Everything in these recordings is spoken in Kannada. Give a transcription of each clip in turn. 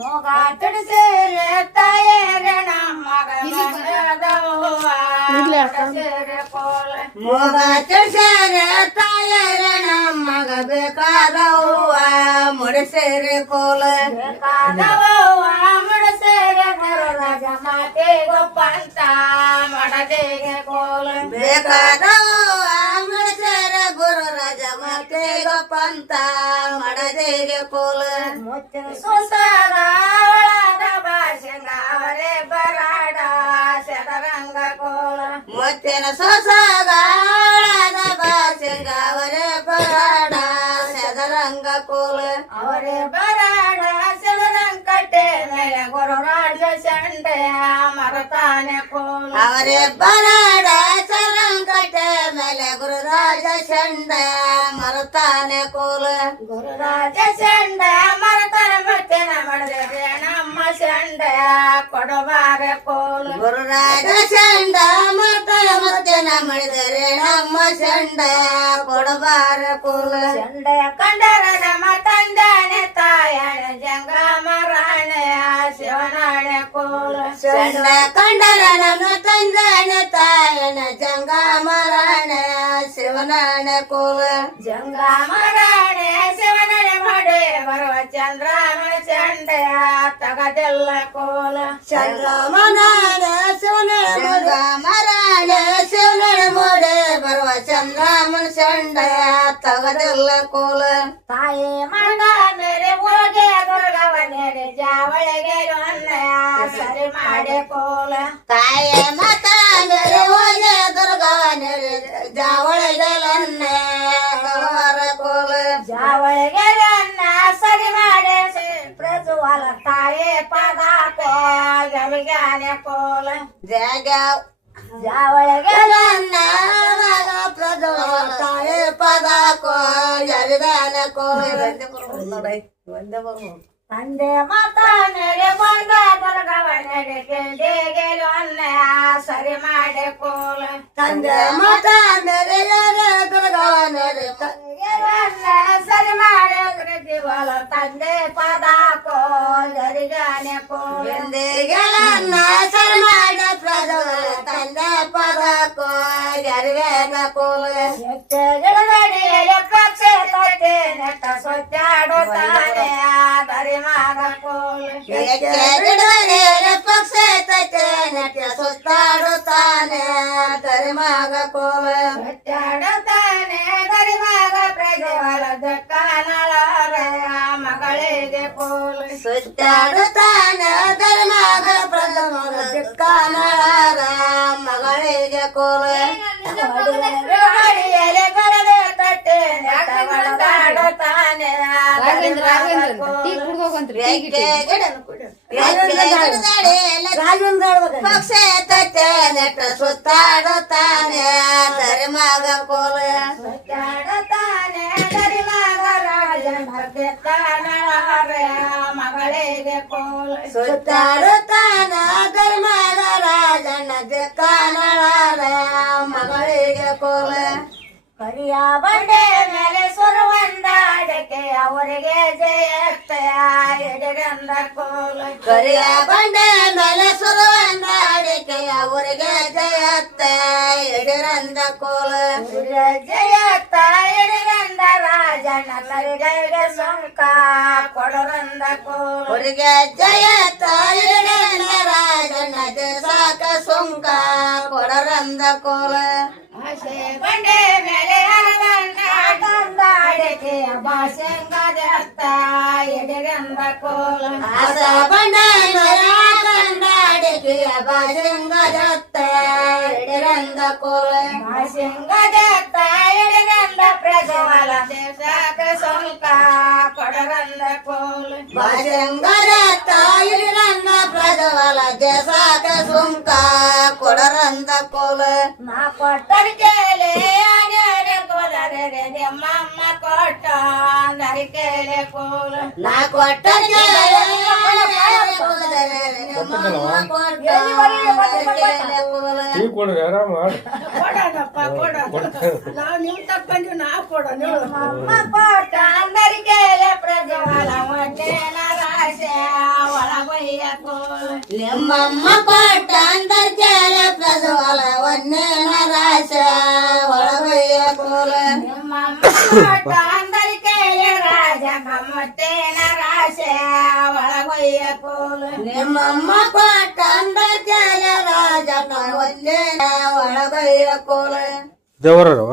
ಮೋಗ ತಿಳಿಸಿರೆ ತಾಯೇರೆ ನಮ್ಮಗ ಬಂದದವ್ವ. ತಿಳಿಸಿರೆ ಕೋಲ ಮೋಗ ತಿಳಿಸ್ಯಾರೆ ತಾಯರ ನಮ್ಮಗ ಬೇಕಾದವ್ವ ಮುಡಿಸೇರಿ ಕೋಲ ಬೇಕಾದವ್ವ ಮುಡಿಸಿರೆ ಗುರು ರಾಜ ಮಾತೆ ಗೊಪ್ಪಂತ ಮಡದೆಗೆ ಕೋಲ ಬೇಕಾದವ್ವ ಗೊಪ್ಪಂತ ಮಡದೇಗೆ ಕೋಲ. ಸುಸಾದ ಒಳದ ಅವರೇ ಬರಾಡ ಶತರಂಗ ಕೋಲ. ಮುತ್ತಿನ ಭಾಷೆ ಬಾಸಿಂಗವರೇ ಬರಾಡ ಸದರಂಗ ಕೋಲ. ಅವರೇ ಬರಾಡ ಶತರಂಗ ಕಟ್ಟೆ ಮೇಲೆ ಗುರುರಾಜ ಚಂಡೆಯ ಮರತಾನೆ ಕೋಲ. ಅವರೇ ಬರಾಡ ಸರಂಕಟೆ ಮೇಲೆ ಗುರುರಾಜ ಚಂಡ ಮರತಾನೆ ಕೋಲ. ಗುರುರಾಜ ಚಂಡ ಮರತಾನೆ ಮತ್ತೆ ಮಾಡಿದ್ರೆ ನಮ್ಮ ಚಂಡ ಕೊಡಬಾರ ಕೋಲ. ಗುರುರಾಜ ಚಂಡ ಮರತಾನೆ ಮತ್ತೆ ಮಾಡಿದರೆ ನಮ್ಮ ಚಂಡ ಕೊಡಬಾರ ಕೋಲ. ಚಂಡ ಕಂಡರ ನಮ್ಮ ತಂದಾನೆ ತಾಯಣ ಜಂಗಮ ರಾಣೆಯ ಶಿವನಾಣೆ ಕೋಲ. ಚಂಡ ಕಂಡರ ನಮ್ಮ ತಂದನ ತಾಯನ ಜಂಗಾಮರಾಣ ಶಿವನಾಣ ಕೋಲ ಜಂಗಮ ರಾಣೆ ಶಿವನಾಣೆ ಮಾಡಿ ಬರುವ ಚಂದ್ರಮಣ ಚಂಡೆಯ ತಗದೆಲ್ಲ ಕೋಲ ಚಂದ್ರಮನಾಡ ಶಿವನ ಮರಾಣ ಶಿವನ ಮೋಡೆ ಬರುವ ಚಂದ್ರಮನ ಚಂಡ ತಗದೆಲ್ಲ ಕೋಲ ತಾಯಿ ಮಗ ಮೇರೆ ಹೋಗಿ ದುರ್ಗವನೆಡೆ ಜಾವಳಿಗೆ ರೊನ್ನೆಯ ಸರಿ ಮಾಡಿ ಕೋಲ ತಾಯ जावळ गेलन्नार कोल. जावळ गेलन्ना सरी माडेसे प्रजुवाला ताळे पादा कोल जमग्याने कोल. जागाव जावळ गेलन्ना मागा प्रजुवाला ताळे पादा कोल जमग्याने कोल. वंदे प्रभु नडै वंदे प्रभु वंदे माता नेरे बंदा दरगावने केंदे ಸರಿ ಮಾಡಿ ಕೋಲ ತಂದೆ ಮತ ನೆರೆಯರೆ ದುರ್ಗವನೆ ಸರಿ ಮಾಡಿ ಜೀವಲ ತಂದೆ ಪದಾಕೋ ಜರಿಗಾನೆ ಕೋಲ ಎಂದಿಗೆಲನ್ನ ಶರಣಾಡ ಪ್ರಜ್ವಲ ತಂದೆ ಪದ ಕೋ ಜರಿವೇನ ಕೋಲ ಗಿಡಗಡಿಯ ಪಕ್ಷ ತೊಟ್ಟೆ ನೆಟ್ಟ ಸೊಚ್ಚಾಡುತ್ತಾನೆ ದರಿ ಮಾಗ ಕೋಲ ಪಕ್ಷ ಮಗಳಿಗೆ ಕೋಲ. ಸುತ್ತಾಡುತ್ತಾನ ಧರ್ಮಾಗ ಮಗಳಿಗೆ ಕೋಲ. ಗಿಡಗಡಿಯಲ್ಲಿ ಕರೆದ ತಟ್ಟೆ ಎಲ್ಲ ಪಕ್ಷ ತಟ್ಟೆ ನೆಟ್ಟ ಸುತ್ತಾಡುತ್ತಾನೆ ಧರ್ಮಾಗ ಕೋಲ. ಸುತ್ತಾಡುತ್ತ ಮಗಳಿಗೆ ಕೋಲ ಸುತ್ತಾಡುತ್ತಾನ ಧರ್ಮದ ರಾಜನ ಕಾನಳಾರ ಮಗಳಿಗೆ ಕೋಲ ಕರಿಯ ಬಂಡೆ ಮೇಲೆ ಸುರುವಂದಾಡಕ್ಕೆ ಅವರಿಗೆ ಜಯತ್ತೆಯ ಎಡಗಂದ ಕೋಲ ಕರಿಯ ಬಂಡೆ ಮೇಲೆ ಸುರುವಂದ ಅಡಿಕೆ ಅವರಿಗೆ ಜಯತ್ತ ಎಡಿರಂದ ಕೋಲ ಜಯತ್ತ ಎಡಗಂದ ರಾಜನ ತರಿಗೈಗೆ ಸೊಂಕ ಕೊಡರಂದ ಕೋಲ ಅವರಿಗೆ ಜಯತ್ತ ಎಡಿರಂದ ರಾಜನ ಸಾಕ ಸುಂಕ ಕೊಡರಂದ ಕೋಲ ಆಸೆ ಬಂಡೆ ಮೇಲೆ ಅರಗಂಡ ಭಾಷೆಂಗದ ಅರ್ಥ ಎಡಗಂದ ಕೋಲ ಆಸ ಬಂಡೆ ಮೇಲೆ ಕಂಡ ಅಡಿಕೆಯ ಬಾಜಂಗದತ್ತ ಎಡಿರಂದ ಕೋಲ ಭಾಷೆಂಗದ ಅರ್ಥ ಎಡಗಂದ ಪ್ರಜವಲ ದೇಶಕ ಸೊಂಕ ಕೊಡಗಂದ ಕೋಲ ಬಾಜಂಗದ ತಾಯಿರನ್ನ ಪ್ರಜವಲ ದೇಶಕ ಸುಂಕ ಕೊಡರಂದ ಕೋಲ ನಾ ಕೊಟ್ಟರ ಕೇಳೆ ಅರೆ ಕೋಲರೆ ನಿಮ್ಮಮ್ಮ ಕೊಟ್ಟ ನರಿಕೇಲೆ ಕೋಲ ನಾ ಕೊಟ್ಟ ಟೀ ತಿಳ್ಕೊಂಡು ಆರಾಮ ಕೊಡೋಣಪ್ಪ ಕೊಡೋಣ ನಾವು ನೀವು ತಕ್ಕೊಂಡು ನಾ ಕೊಡೋಣ ಅಮ್ಮ ಕೊಟ್ಟ ಅಂದರಿಗೆ ಪ್ರಜವಲ ಹೊಟ್ಟೆನ ರಾಶೆ ಒಳಗೊಯ್ಯಕೋ ನಿಮ್ಮಮ್ಮ ಕೊಟ್ಟ ಅಂದರಿಗೆ ಪ್ರಜವಲ ಹೊನ್ನೆನ ರಾಶೆ ಒಳಗೊಯ್ಯಕೋಲ ನಿಮ್ಮಮ್ಮ ಕೊಟ್ಟ ಅಂದರಿಗೆ ರಾಜ ಮೊಟ್ಟೆನ ರಾಶೆ ಒಳಗೊಯ್ಯಕೋಲ ದೇವರವ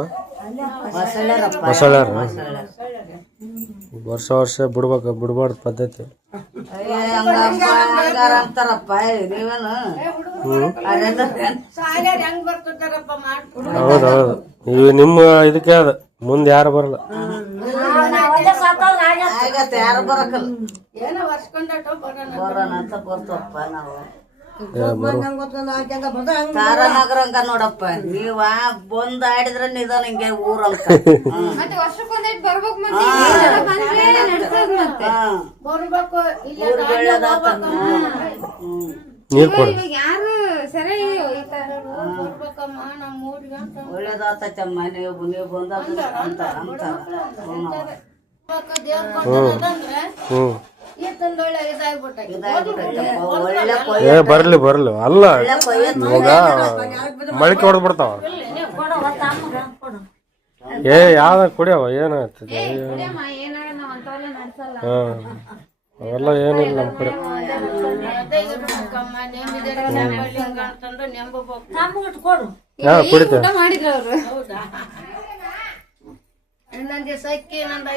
ಹೊಸಳ್ಯಾರ ವರ್ಷ ವರ್ಷ ಬಿಡ್ಬೇಕು ಬಿಡ್ಬಾರ್ದು ಪದ್ಧತಿ. ಹೌದೌದು. ಇವು ನಿಮ್ಮ ಇದಕ್ಕೆ ಅದ ಮುಂದೆ ಯಾರು ಬರಲ್ಲ. ಯಾರು ಬರಕಲ್ಲ. ಏನೋ ವರ್ಷಕೊಂಡ ಬರೋಣ ಬರೋಣ ಅಂತ ಬರ್ತಪ್ಪ ನಾವು. ತಾರಾನಗರಂಗ ನೋಡಪ್ಪ ನೀವ ಬಂದ್ ಆಡಿದ್ರೆ ನಿಧಾನ ಹಿಂಗೆ ಊರಂತ ಮತ್ತೆ ವರ್ಷಕ್ಕೊಂದೈಟ್ ಬರ್ಬೇಕು ಮತ್ತೆ ಈಗೆಲ್ಲ ಬಂದ್ರೆ ನಡ್ಸೋದ್ ಮತ್ತೆ. ಬರ್ಬೇಕು ಇಲ್ಲ ಊರ್ ಅಂತ. ಒಳ್ಳೇದಾತಮ್ಮ ನೀವು ನೀವು ಬಂದ ಅಂತ ಅಂತ. ದೇವ್ರ ಏ ಬರ್ಲಿ ಬರ್ಲಿ. ಅಲ್ಲ ಇವಾಗ ಮೊಳಕೆ ಹೊಡೆದ್ ಬಿಡ್ತಾವ. ಏ ಯಾವ್ದ ಕುಡಿಯವ? ಏನಾಗ್ತದೆ? ಹಾ. ಅವೆಲ್ಲ ಏನಿಲ್ಲ ನಮ್ಮ ಕಡೆ. ಹಾ ಕುಡಿತೇವೆ ಊಟ ಮಾಡಿದ್ರ ಅವ್ರು ಹೌದಾ ಇನ್ನೊಂದ್ ದಿವಸ ಅಕ್ಕಿ ಇನ್ನೊಂದ್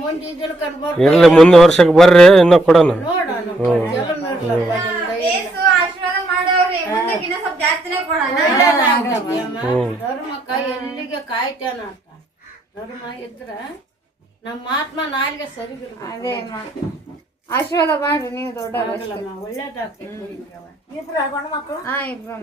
ಮುಂದೆ ಇರ್ಲಿ ಮುಂದೆ ವರ್ಷಕ್ಕೆ ಬರ್ರಿ ಇನ್ನ ಕೊಡೋಣ. ನೋಡೋಣ ಚಲೋ ನೋಡ್ಲಪ್ಪ ನಿಮ್ದು ಏಸು ಆಶೀರ್ವಾದ ಮುಂದಕ್ಕಿನ್ನ ಸ್ವಲ್ಪ ಜಾಸ್ತಿನೇ ಕೊಡೋಣ. ಎಲ್ಲಿಗೆ ಕಾಯ್ತೇನ ಅಂತ. ಧರ್ಮ ಇದ್ರ ನಮ್ಮ ಆತ್ಮ ನಾಲ್ಗೆ ಸರಿ ಅದೇ ಅಮ್ಮ. ಆಶೀರ್ವಾದ ಮಾಡ್ರಿ ನೀವು ದೊಡ್ಡವ್ರು ಒಳ್ಳೇದಾಗ್ತದೆ ಹಾ ಇಬ್ರು